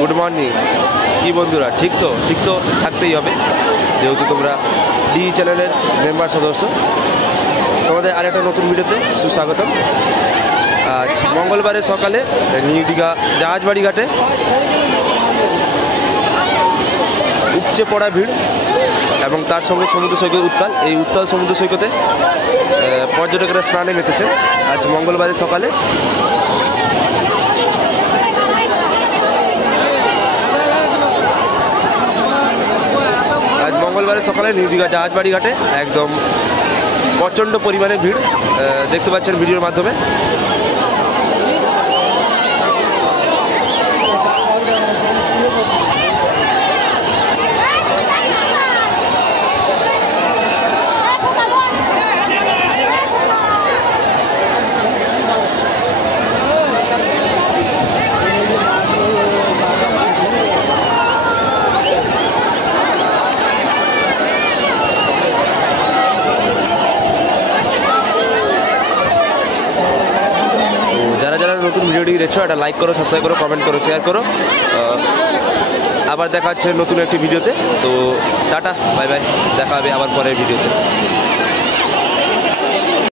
Good morning. কি বন্ধুরা, ঠিক তো থাকতেই হবে, যেহেতু তোমরা ডি চ্যানেলের মেম্বার সদস্য। তোমাদের আরেকটা নতুন ভিডিওতে সুস্বাগতম। আজ মঙ্গলবারের সকালে নিউ দীঘা জাহাজবাড়ি ঘাটে উপচে পড়া ভিড় এবং তার সঙ্গে সমুদ্র সৈকত উত্তাল। এই উত্তাল সমুদ্র সৈকতে পর্যটকেরা স্নানে মেতেছে আজ মঙ্গলবারের সকালে। আজ মঙ্গলবারের সকালে নিউ দীঘা জাহাজবাড়ি ঘাটে একদম প্রচণ্ড পরিমাণে ভিড় দেখতে পাচ্ছেন ভিডিওর মাধ্যমে। যারা নতুন ভিডিওটি দেখছো একটা লাইক করো, সাবস্ক্রাইব করো, কমেন্ট করো, শেয়ার করো। আবার দেখা হচ্ছে নতুন একটি ভিডিওতে। তো টাটা, বাই বাই, দেখা হবে আবার পরের ভিডিওতে।